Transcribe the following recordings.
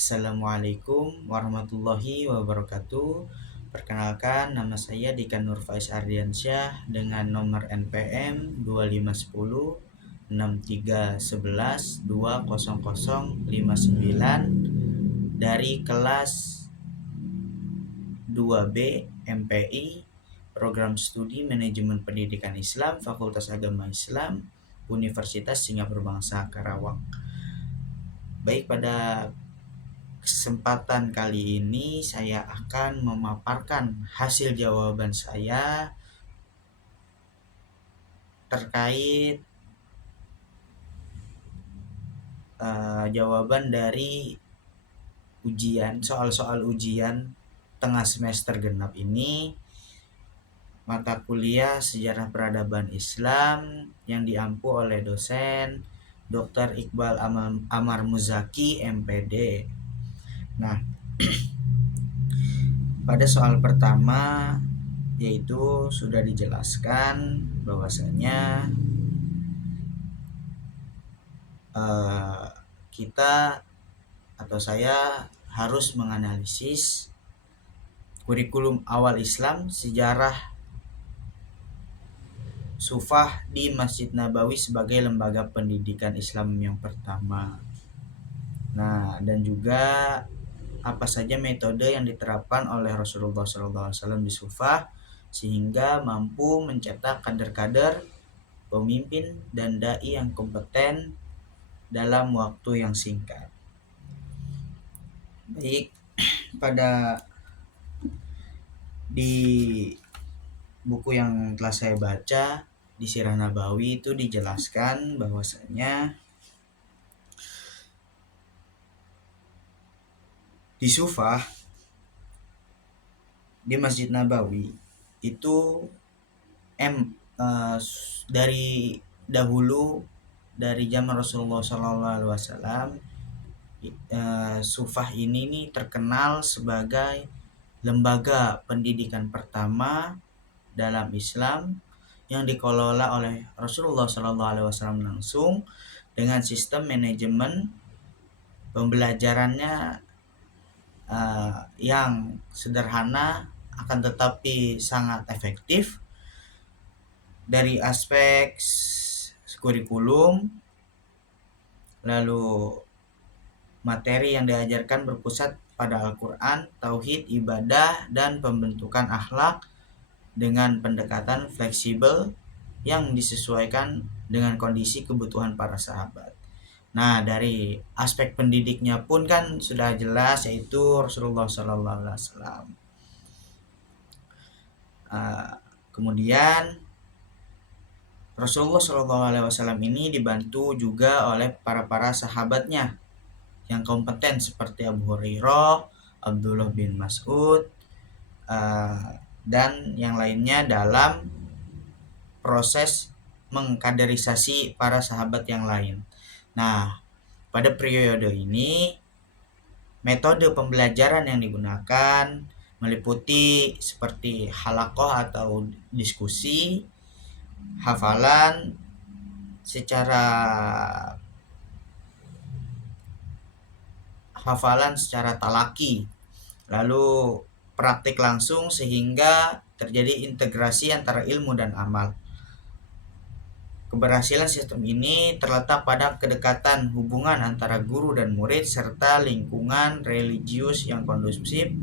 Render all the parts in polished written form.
Assalamualaikum warahmatullahi wabarakatuh. Perkenalkan, nama saya Dikan Nur Faiz Ardiansyah dengan nomor NPM 25106311200059 dari kelas 2B MPI Program Studi Manajemen Pendidikan Islam Fakultas Agama Islam Universitas Singapura Bangsa Karawang. Baik, pada kesempatan kali ini saya akan memaparkan hasil jawaban saya terkait jawaban dari soal-soal ujian tengah semester genap ini, mata kuliah Sejarah Peradaban Islam yang diampu oleh dosen Dr. Iqbal Amar Muzaki MPD. Nah, pada soal pertama yaitu sudah dijelaskan bahwasanya kita atau saya harus menganalisis kurikulum awal Islam sejarah Sufah di Masjid Nabawi sebagai lembaga pendidikan Islam yang pertama. Nah, dan juga apa saja metode yang diterapkan oleh Rasulullah SAW di Sufah sehingga mampu mencetak kader-kader pemimpin dan dai yang kompeten dalam waktu yang singkat. Baik, di buku yang telah saya baca di Sirah Nabawi itu dijelaskan bahwasanya di Sufah di Masjid Nabawi itu dari dahulu, dari zaman Rasulullah SAW, Sufah ini nih terkenal sebagai lembaga pendidikan pertama dalam Islam yang dikelola oleh Rasulullah SAW langsung dengan sistem manajemen pembelajarannya yang sederhana akan tetapi sangat efektif. Dari aspek kurikulum, lalu materi yang diajarkan berpusat pada Al-Quran, Tauhid, ibadah, dan pembentukan akhlak dengan pendekatan fleksibel yang disesuaikan dengan kondisi kebutuhan para sahabat. Nah, dari aspek pendidiknya pun kan sudah jelas, yaitu Rasulullah SAW. Kemudian Rasulullah SAW ini dibantu juga oleh para sahabatnya yang kompeten seperti Abu Hurairah, Abdullah bin Mas'ud, dan yang lainnya dalam proses mengkaderisasi para sahabat yang lain. Nah, pada periode ini metode pembelajaran yang digunakan meliputi seperti halaqah atau diskusi, hafalan secara talaki, lalu praktik langsung sehingga terjadi integrasi antara ilmu dan amal. Keberhasilan sistem ini terletak pada kedekatan hubungan antara guru dan murid serta lingkungan religius yang kondusif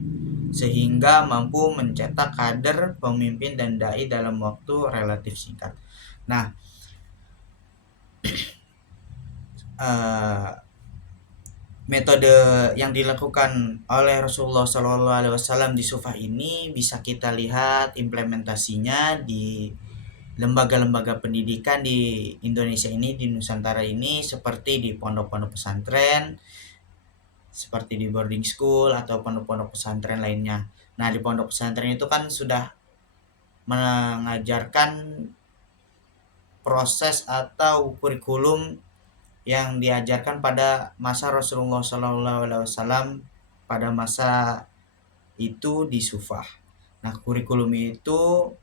sehingga mampu mencetak kader pemimpin dan dai dalam waktu relatif singkat. Nah, metode yang dilakukan oleh Rasulullah SAW di Sufah ini bisa kita lihat implementasinya di lembaga-lembaga pendidikan di Indonesia ini, di Nusantara ini, seperti di pondok-pondok pesantren, seperti di boarding school atau pondok-pondok pesantren lainnya. Nah, di pondok pesantren itu kan sudah mengajarkan proses atau kurikulum yang diajarkan pada masa Rasulullah SAW pada masa itu di Sufah. Nah, kurikulum itu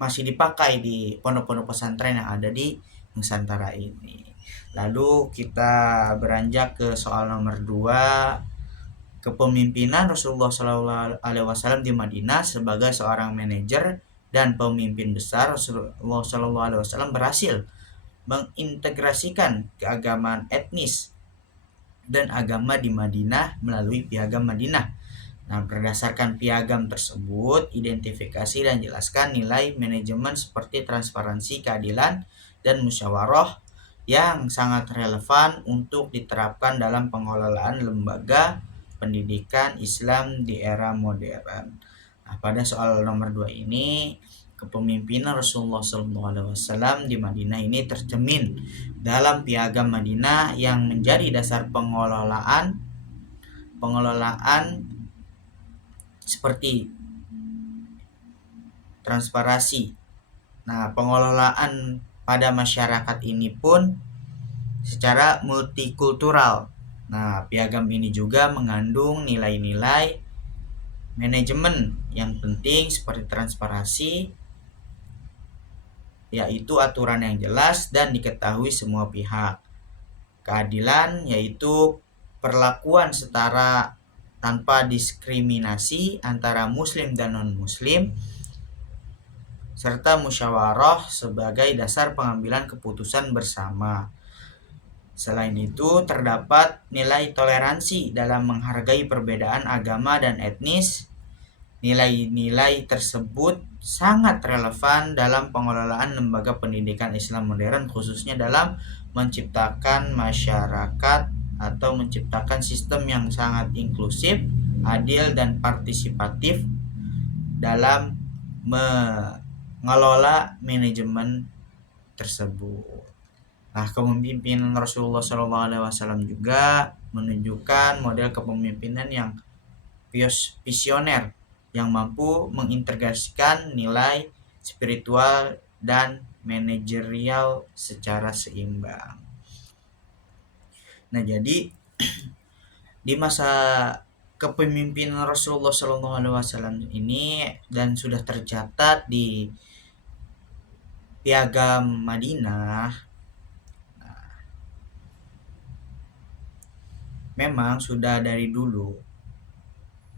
masih dipakai di pondok-pondok pesantren yang ada di Nusantara ini. Lalu kita beranjak ke soal nomor 2, kepemimpinan Rasulullah SAW di Madinah sebagai seorang manajer dan pemimpin besar. Rasulullah SAW berhasil mengintegrasikan keagamaan etnis dan agama di Madinah melalui Piagam Madinah. Nah, berdasarkan piagam tersebut, identifikasi dan jelaskan nilai manajemen seperti transparansi, keadilan, dan musyawarah yang sangat relevan untuk diterapkan dalam pengelolaan lembaga pendidikan Islam di era modern. Nah, pada soal nomor 2 ini, kepemimpinan Rasulullah SAW di Madinah ini tercermin dalam Piagam Madinah yang menjadi dasar pengelolaan seperti transparansi. Nah, pengelolaan pada masyarakat ini pun secara multikultural. Nah, piagam ini juga mengandung nilai-nilai manajemen yang penting seperti transparansi, yaitu aturan yang jelas dan diketahui semua pihak. Keadilan yaitu perlakuan setara tanpa diskriminasi antara muslim dan non-muslim, serta musyawarah sebagai dasar pengambilan keputusan bersama. Selain itu, terdapat nilai toleransi dalam menghargai perbedaan agama dan etnis. Nilai-nilai tersebut sangat relevan dalam pengelolaan lembaga pendidikan Islam modern, khususnya dalam menciptakan masyarakat atau menciptakan sistem yang sangat inklusif, adil, dan partisipatif dalam mengelola manajemen tersebut. Nah, kepemimpinan Rasulullah SAW juga menunjukkan model kepemimpinan yang visioner, yang mampu mengintegrasikan nilai spiritual dan manajerial secara seimbang. Nah, jadi di masa kepemimpinan Rasulullah SAW ini dan sudah tercatat di Piagam Madinah, memang sudah dari dulu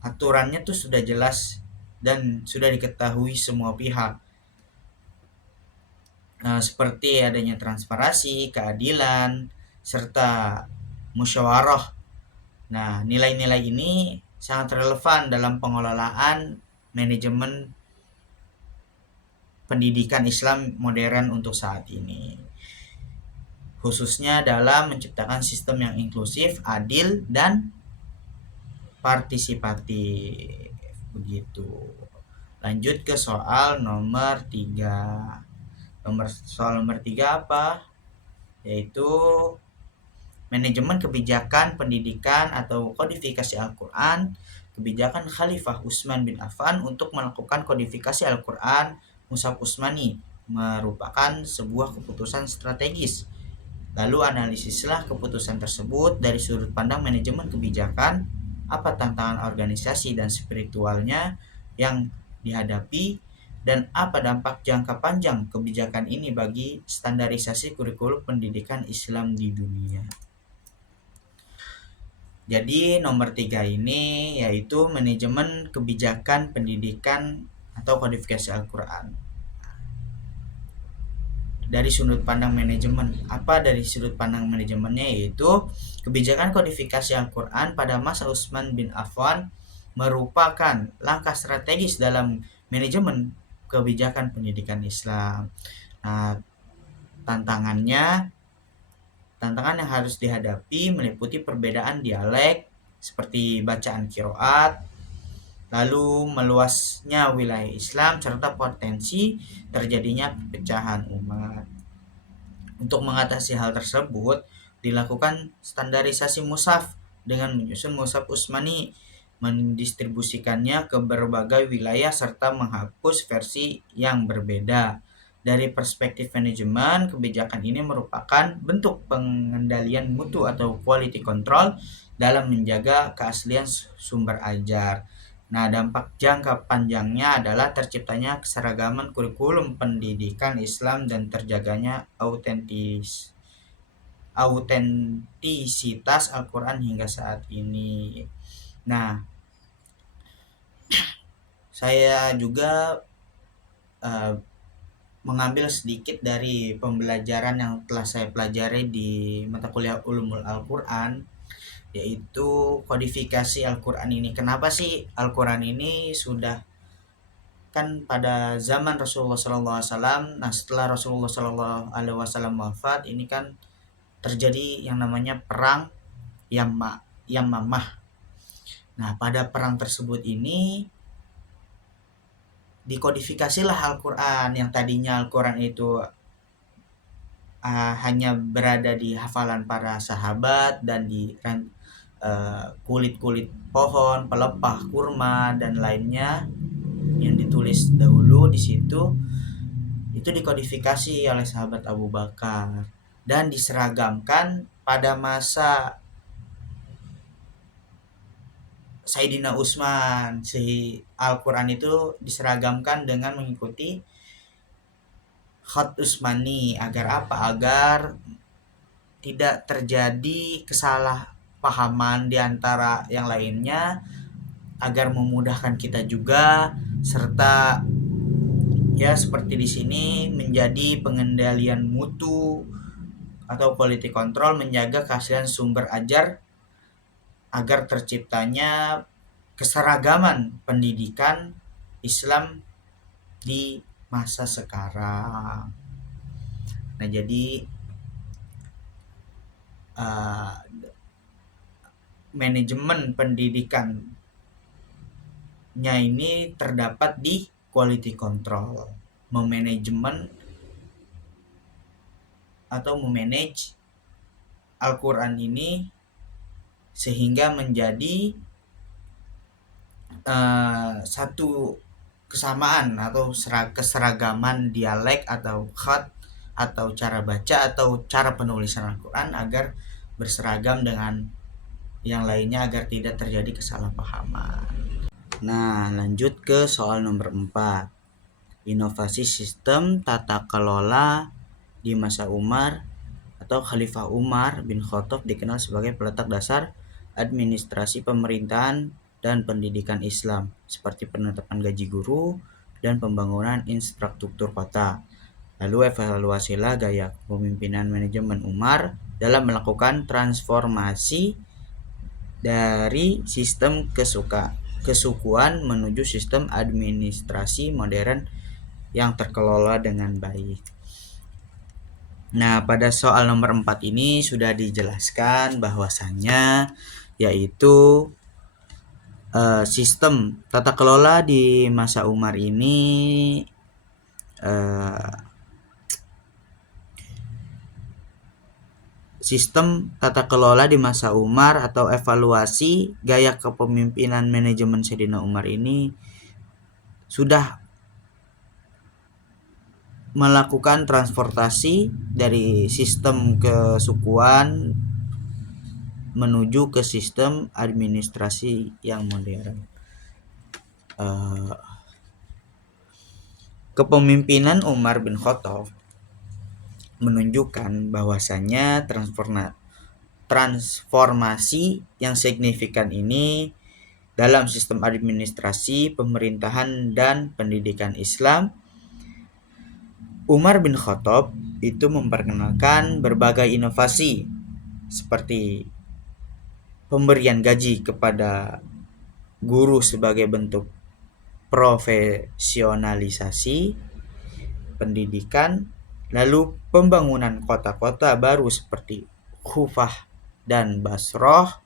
aturannya tuh sudah jelas dan sudah diketahui semua pihak. Seperti adanya transparansi, keadilan, serta musyawarah. Nah, nilai-nilai ini sangat relevan dalam pengelolaan manajemen pendidikan Islam modern untuk saat ini, khususnya dalam menciptakan sistem yang inklusif, adil, dan partisipatif. Begitu. Lanjut ke soal nomor 3. Soal nomor 3 apa? Yaitu manajemen kebijakan pendidikan atau kodifikasi Al-Quran. Kebijakan Khalifah Utsman bin Affan untuk melakukan kodifikasi Al-Quran Mushaf Utsmani merupakan sebuah keputusan strategis. Lalu analisislah keputusan tersebut dari sudut pandang manajemen kebijakan, apa tantangan organisasi dan spiritualnya yang dihadapi, dan apa dampak jangka panjang kebijakan ini bagi standarisasi kurikulum pendidikan Islam di dunia. Jadi nomor 3 ini yaitu manajemen kebijakan pendidikan atau kodifikasi Al-Quran. Dari sudut pandang manajemen, apa dari sudut pandang manajemennya, yaitu kebijakan kodifikasi Al-Quran pada masa Utsman bin Affan merupakan langkah strategis dalam manajemen kebijakan pendidikan Islam. Nah, tantangan yang harus dihadapi meliputi perbedaan dialek seperti bacaan qiraat, lalu meluasnya wilayah Islam, serta potensi terjadinya perpecahan umat. Untuk mengatasi hal tersebut, dilakukan standarisasi mushaf dengan menyusun mushaf Utsmani, mendistribusikannya ke berbagai wilayah, serta menghapus versi yang berbeda. Dari perspektif manajemen, kebijakan ini merupakan bentuk pengendalian mutu atau quality control dalam menjaga keaslian sumber ajar. Nah, dampak jangka panjangnya adalah terciptanya keseragaman kurikulum pendidikan Islam dan terjaganya autentisitas Al-Quran hingga saat ini. Nah, saya juga mengambil sedikit dari pembelajaran yang telah saya pelajari di mata kuliah Ulumul Al-Quran, yaitu kodifikasi Al-Quran ini. Kenapa sih Al-Quran ini sudah, kan pada zaman Rasulullah SAW, nah setelah Rasulullah SAW wafat, ini kan terjadi yang namanya perang Yamamah. Nah, pada perang tersebut ini dikodifikasilah Al-Quran. Yang tadinya Al-Quran itu hanya berada di hafalan para sahabat dan di kulit-kulit pohon, pelepah kurma dan lainnya yang ditulis dahulu di situ, itu dikodifikasi oleh sahabat Abu Bakar dan diseragamkan pada masa Sayyidina Utsman. Si Al-Quran itu diseragamkan dengan mengikuti khat Utsmani. Agar apa? Agar tidak terjadi kesalahpahaman di antara yang lainnya, agar memudahkan kita juga, serta ya seperti di sini menjadi pengendalian mutu atau quality control, menjaga keaslian sumber ajar agar terciptanya keseragaman pendidikan Islam di masa sekarang. Nah, jadi manajemen pendidikannya ini terdapat di quality control, memanajemen atau memanage Al-Quran ini sehingga menjadi satu kesamaan atau keseragaman dialek atau khat atau cara baca atau cara penulisan Al-Quran agar berseragam dengan yang lainnya, agar tidak terjadi kesalahpahaman. Nah, lanjut ke soal nomor 4. Inovasi sistem tata kelola di masa Umar atau Khalifah Umar bin Khattab dikenal sebagai peletak dasar administrasi pemerintahan dan pendidikan Islam, seperti penetapan gaji guru dan pembangunan infrastruktur kota. Lalu evaluasilah gaya kepemimpinan manajemen Umar dalam melakukan transformasi dari sistem kesukuan menuju sistem administrasi modern yang terkelola dengan baik. Nah, pada soal nomor 4 ini sudah dijelaskan bahwasannya yaitu sistem tata kelola di masa Umar ini sistem tata kelola di masa Umar atau evaluasi gaya kepemimpinan manajemen Sayyidina Umar ini sudah melakukan transportasi dari sistem kesukuan menuju ke sistem administrasi yang modern. Kepemimpinan Umar bin Khattab menunjukkan bahwasannya transformasi yang signifikan ini dalam sistem administrasi, pemerintahan, dan pendidikan Islam. Umar bin Khattab itu memperkenalkan berbagai inovasi seperti pemberian gaji kepada guru sebagai bentuk profesionalisasi pendidikan, lalu pembangunan kota-kota baru seperti Kufah dan Basrah,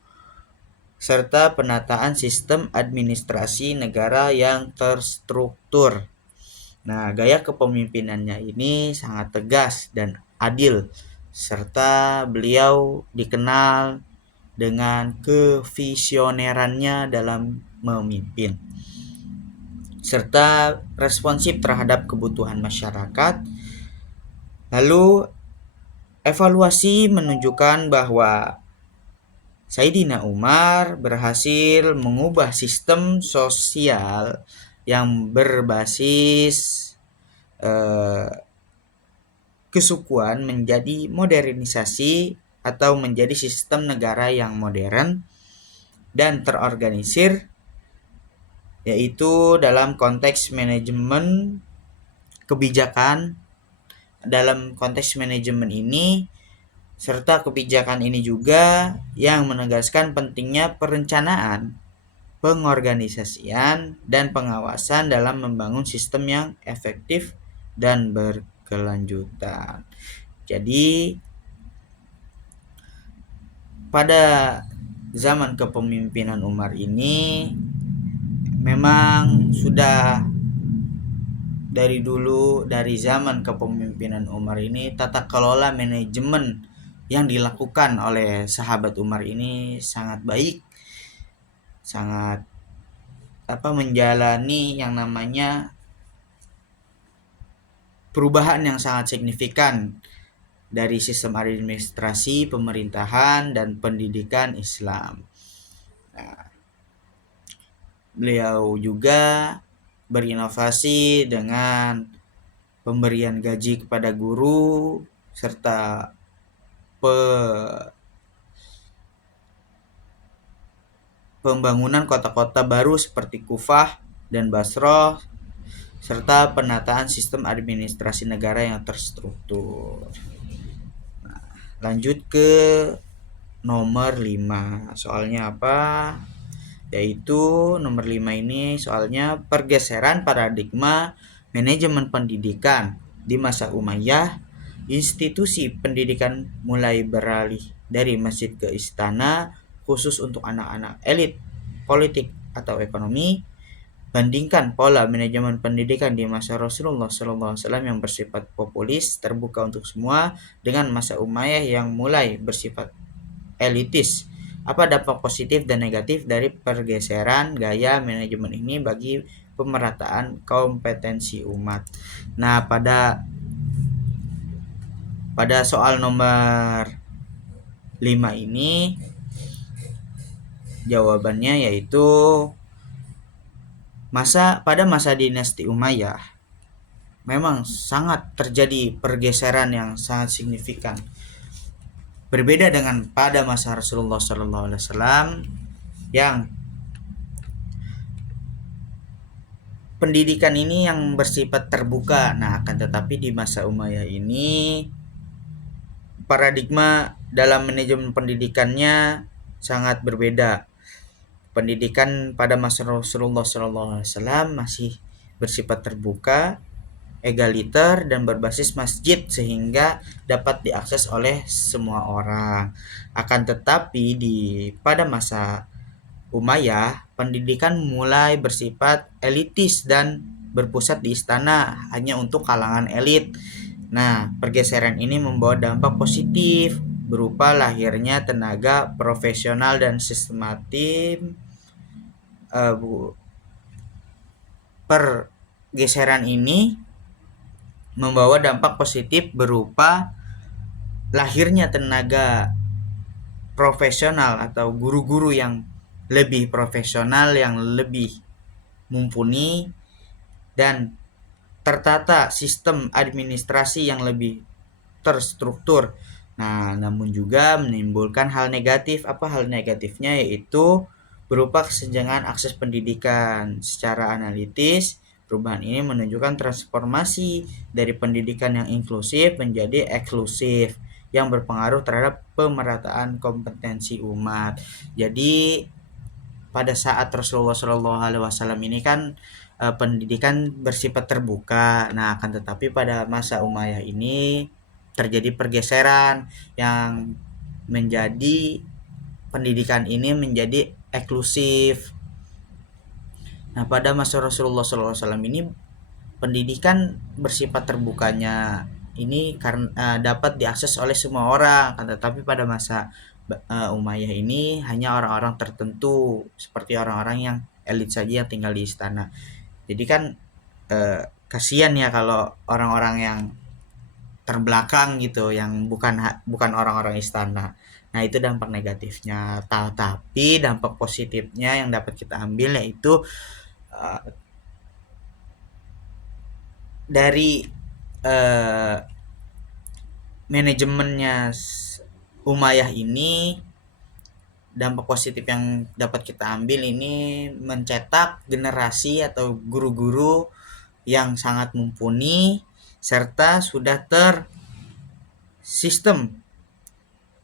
serta penataan sistem administrasi negara yang terstruktur. Nah, gaya kepemimpinannya ini sangat tegas dan adil, serta beliau dikenal dengan kevisionerannya dalam memimpin, serta responsif terhadap kebutuhan masyarakat. Lalu evaluasi menunjukkan bahwa Sayyidina Umar berhasil mengubah sistem sosial yang berbasis kesukuan menjadi modernisasi atau menjadi sistem negara yang modern dan terorganisir, yaitu dalam konteks manajemen kebijakan. Dalam konteks manajemen ini serta kebijakan ini juga yang menegaskan pentingnya perencanaan, pengorganisasian, dan pengawasan dalam membangun sistem yang efektif dan berkelanjutan. Jadi pada zaman kepemimpinan Umar ini memang sudah dari dulu, dari zaman kepemimpinan Umar ini, tata kelola manajemen yang dilakukan oleh sahabat Umar ini sangat baik, sangat menjalani yang namanya perubahan yang sangat signifikan dari sistem administrasi, pemerintahan, dan pendidikan Islam. Nah, beliau juga berinovasi dengan pemberian gaji kepada guru serta pembangunan kota-kota baru seperti Kufah dan Basrah serta penataan sistem administrasi negara yang terstruktur. Nah, lanjut ke nomor 5. Soalnya apa? Yaitu nomor 5 ini soalnya pergeseran paradigma manajemen pendidikan di masa Umayyah. Institusi pendidikan mulai beralih dari masjid ke istana khusus untuk anak-anak elit politik atau ekonomi. Bandingkan pola manajemen pendidikan di masa Rasulullah SAW yang bersifat populis, terbuka untuk semua, dengan masa Umayyah yang mulai bersifat elitis. Apa dampak positif dan negatif dari pergeseran gaya manajemen ini bagi pemerataan kompetensi umat? Nah, pada soal nomor 5 ini jawabannya yaitu pada masa dinasti Umayyah memang sangat terjadi pergeseran yang sangat signifikan. Berbeda dengan pada masa Rasulullah SAW yang pendidikan ini yang bersifat terbuka. Nah, akan tetapi di masa Umayyah ini paradigma dalam manajemen pendidikannya sangat berbeda. Pendidikan pada masa Rasulullah SAW masih bersifat terbuka, egaliter, dan berbasis masjid sehingga dapat diakses oleh semua orang. Akan tetapi pada masa Umayyah, pendidikan mulai bersifat elitis dan berpusat di istana hanya untuk kalangan elit. Nah, pergeseran ini membawa dampak positif berupa lahirnya tenaga profesional dan sistematis. Pergeseran ini membawa dampak positif berupa lahirnya tenaga profesional atau guru-guru yang lebih profesional, yang lebih mumpuni, dan tertata sistem administrasi yang lebih terstruktur. Nah, namun juga menimbulkan hal negatif. Apa hal negatifnya? Yaitu berupa kesenjangan akses pendidikan. Secara analitis, perubahan ini menunjukkan transformasi dari pendidikan yang inklusif menjadi eksklusif yang berpengaruh terhadap pemerataan kompetensi umat. Jadi pada saat Rasulullah SAW ini kan pendidikan bersifat terbuka. Nah, akan tetapi pada masa Umayyah ini terjadi pergeseran yang menjadi pendidikan ini menjadi eksklusif. Nah, pada masa Rasulullah SAW ini pendidikan bersifat terbukanya ini karena dapat diakses oleh semua orang, tetapi pada masa Umayyah ini hanya orang-orang tertentu seperti orang-orang yang elit saja yang tinggal di istana. Jadi kan kasihan ya kalau orang-orang yang terbelakang gitu yang bukan orang-orang istana. Nah, itu dampak negatifnya. Tapi dampak positifnya yang dapat kita ambil yaitu dari manajemennya Umayyah ini, dampak positif yang dapat kita ambil ini mencetak generasi atau guru-guru yang sangat mumpuni serta sudah tersistem,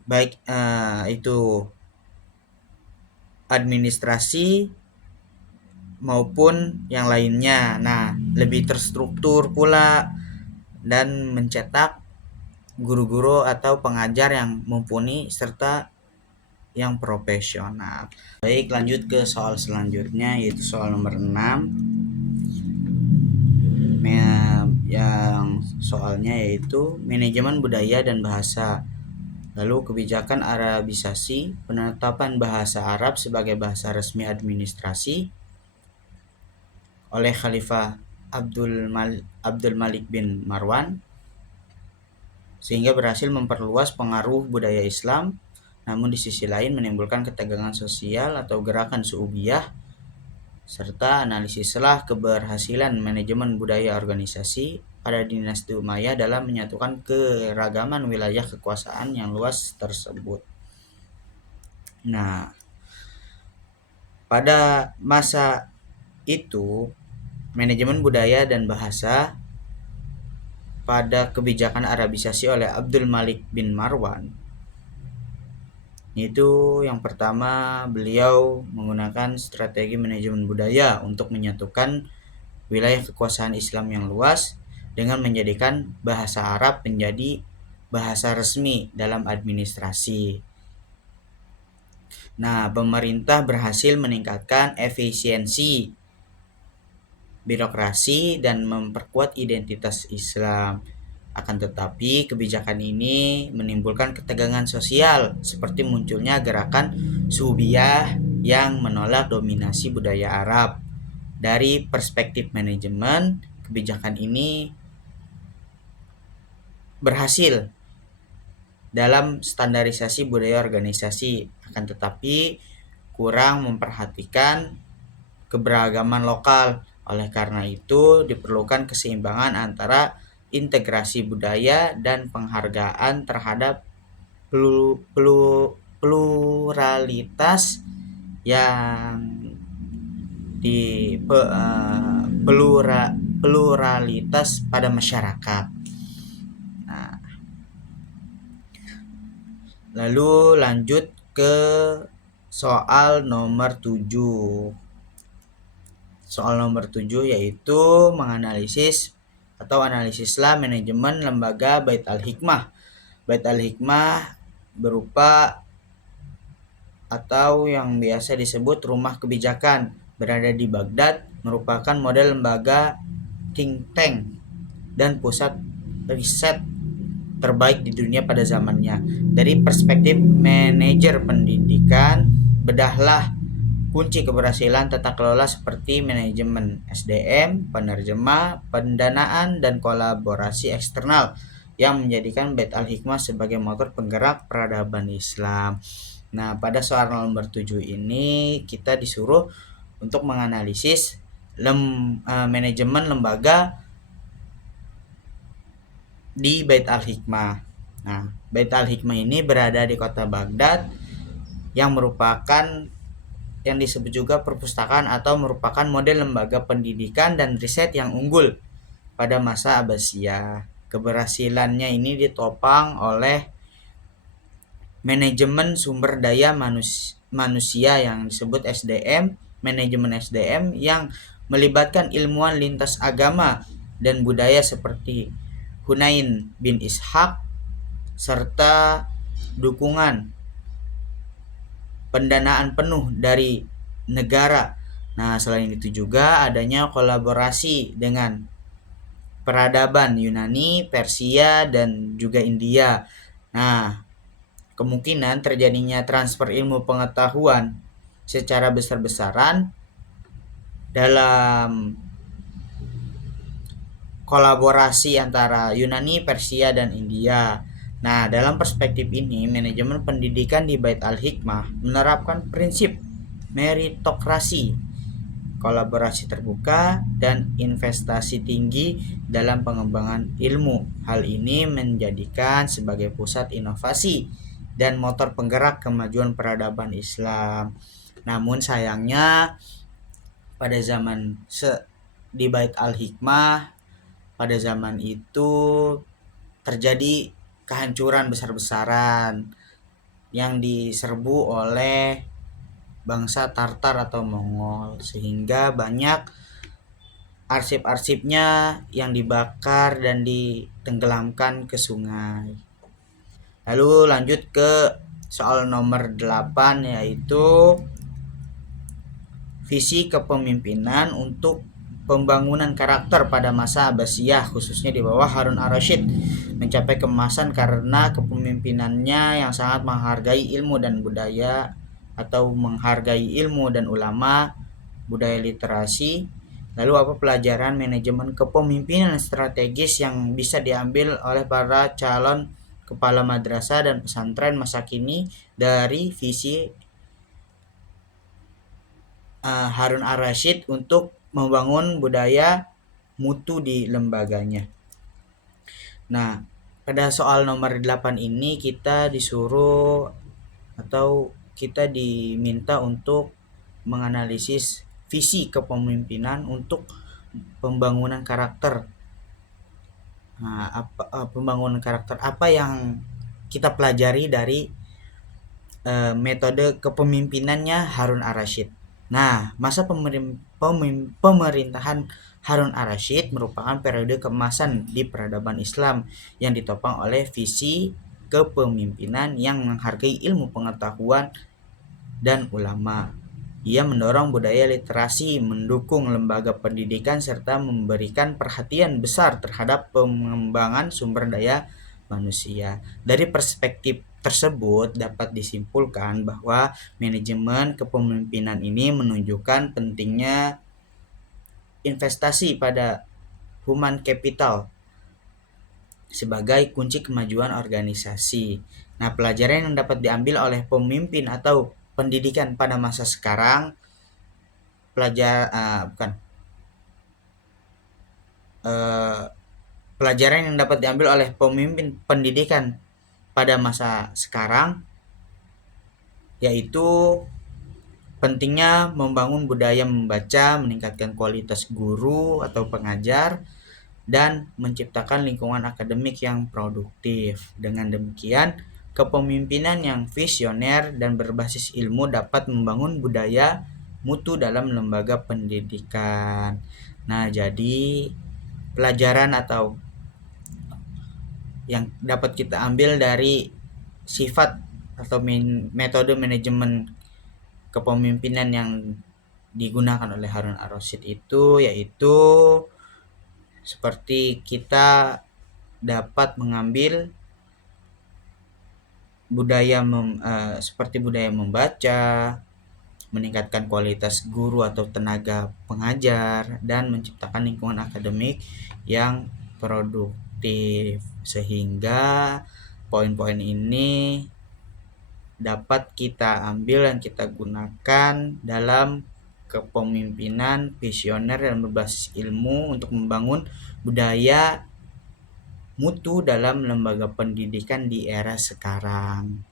baik itu administrasi maupun yang lainnya. Nah, lebih terstruktur pula dan mencetak guru-guru atau pengajar yang mumpuni serta yang profesional. Baik, lanjut ke soal selanjutnya, yaitu soal nomor 6. Yang soalnya yaitu manajemen budaya dan bahasa. Lalu kebijakan Arabisasi, penetapan bahasa Arab sebagai bahasa resmi administrasi oleh Khalifah Abdul Malik bin Marwan, sehingga berhasil memperluas pengaruh budaya Islam, namun di sisi lain menimbulkan ketegangan sosial atau gerakan suubiyah, serta analisislah keberhasilan manajemen budaya organisasi pada dinasti Umayyah dalam menyatukan keragaman wilayah kekuasaan yang luas tersebut. Nah, pada masa itu manajemen budaya dan bahasa pada kebijakan Arabisasi oleh Abdul Malik bin Marwan, itu yang pertama, beliau menggunakan strategi manajemen budaya untuk menyatukan wilayah kekuasaan Islam yang luas dengan menjadikan bahasa Arab menjadi bahasa resmi dalam administrasi. Nah, pemerintah berhasil meningkatkan efisiensi birokrasi dan memperkuat identitas Islam. Akan tetapi, kebijakan ini menimbulkan ketegangan sosial seperti munculnya gerakan Suubiyah yang menolak dominasi budaya Arab. Dari perspektif manajemen, kebijakan ini berhasil dalam standarisasi budaya organisasi, akan tetapi kurang memperhatikan keberagaman lokal. Oleh karena itu, diperlukan keseimbangan antara integrasi budaya dan penghargaan terhadap pluralitas yang pluralitas pada masyarakat. Nah, lalu lanjut ke soal nomor 7. Soal nomor 7 yaitu menganalisislah manajemen lembaga Bait al-Hikmah. Bait al-Hikmah berupa atau yang biasa disebut rumah kebijakan, berada di Baghdad, merupakan model lembaga think tank dan pusat riset terbaik di dunia pada zamannya. Dari perspektif manajer pendidikan, bedahlah kunci keberhasilan tata kelola seperti manajemen SDM, penerjemah, pendanaan, dan kolaborasi eksternal yang menjadikan Bait al-Hikmah sebagai motor penggerak peradaban Islam. Nah, pada soal nomor 7 ini kita disuruh untuk menganalisis manajemen lembaga di Bait al-Hikmah. Nah, Bait al-Hikmah ini berada di kota Baghdad yang merupakan yang disebut juga perpustakaan atau merupakan model lembaga pendidikan dan riset yang unggul pada masa Abbasiyah. Keberhasilannya ini ditopang oleh manajemen sumber daya manusia yang disebut SDM, manajemen SDM yang melibatkan ilmuwan lintas agama dan budaya seperti Hunain bin Ishaq, serta dukungan pendanaan penuh dari negara. Nah, selain itu juga adanya kolaborasi dengan peradaban Yunani, Persia, dan juga India. Nah, kemungkinan terjadinya transfer ilmu pengetahuan secara besar-besaran dalam kolaborasi antara Yunani, Persia, dan India. Nah, dalam perspektif ini, manajemen pendidikan di Bait al-Hikmah menerapkan prinsip meritokrasi, kolaborasi terbuka, dan investasi tinggi dalam pengembangan ilmu. Hal ini menjadikan sebagai pusat inovasi dan motor penggerak kemajuan peradaban Islam. Namun sayangnya pada zaman di Bait Al-Hikmah pada zaman itu terjadi kehancuran besar-besaran yang diserbu oleh bangsa Tartar atau Mongol, sehingga banyak arsip-arsipnya yang dibakar dan ditenggelamkan ke sungai. Lalu lanjut ke soal nomor 8, yaitu visi kepemimpinan untuk pembangunan karakter pada masa Abbasiyah, khususnya di bawah Harun ar-Rasyid, mencapai kemasan karena kepemimpinannya yang sangat menghargai ilmu dan budaya atau menghargai ilmu dan ulama, budaya literasi. Lalu apa pelajaran manajemen kepemimpinan strategis yang bisa diambil oleh para calon kepala madrasah dan pesantren masa kini dari visi Harun ar-Rasyid untuk membangun budaya mutu di lembaganya. Nah, pada soal nomor 8 ini kita disuruh atau kita diminta untuk menganalisis visi kepemimpinan untuk pembangunan karakter. Nah, pembangunan karakter apa yang kita pelajari dari metode kepemimpinannya Harun ar-Rasyid. Nah, masa pemerintahan Harun ar-Rasyid merupakan periode keemasan di peradaban Islam yang ditopang oleh visi kepemimpinan yang menghargai ilmu pengetahuan dan ulama. Ia mendorong budaya literasi, mendukung lembaga pendidikan, serta memberikan perhatian besar terhadap pengembangan sumber daya manusia. Dari perspektif tersebut dapat disimpulkan bahwa manajemen kepemimpinan ini menunjukkan pentingnya investasi pada human capital sebagai kunci kemajuan organisasi. Nah, pelajaran yang dapat diambil oleh pemimpin atau pendidikan pada masa sekarang pelajaran yang dapat diambil oleh pemimpin pendidikan pada masa sekarang yaitu pentingnya membangun budaya membaca, meningkatkan kualitas guru atau pengajar, dan menciptakan lingkungan akademik yang produktif. Dengan demikian, kepemimpinan yang visioner dan berbasis ilmu dapat membangun budaya mutu dalam lembaga pendidikan. Nah, jadi pelajaran atau yang dapat kita ambil dari sifat atau metode manajemen kepemimpinan yang digunakan oleh Harun ar-Rasyid itu yaitu seperti kita dapat mengambil seperti budaya membaca, meningkatkan kualitas guru atau tenaga pengajar, dan menciptakan lingkungan akademik yang produktif, sehingga poin-poin ini dapat kita ambil dan kita gunakan dalam kepemimpinan visioner dan berbasis ilmu untuk membangun budaya mutu dalam lembaga pendidikan di era sekarang.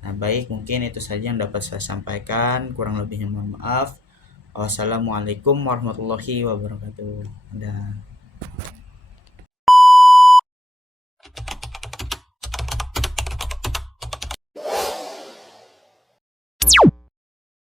Nah, baik, mungkin itu saja yang dapat saya sampaikan. Kurang lebihnya mohon maaf. Wassalamualaikum warahmatullahi wabarakatuh.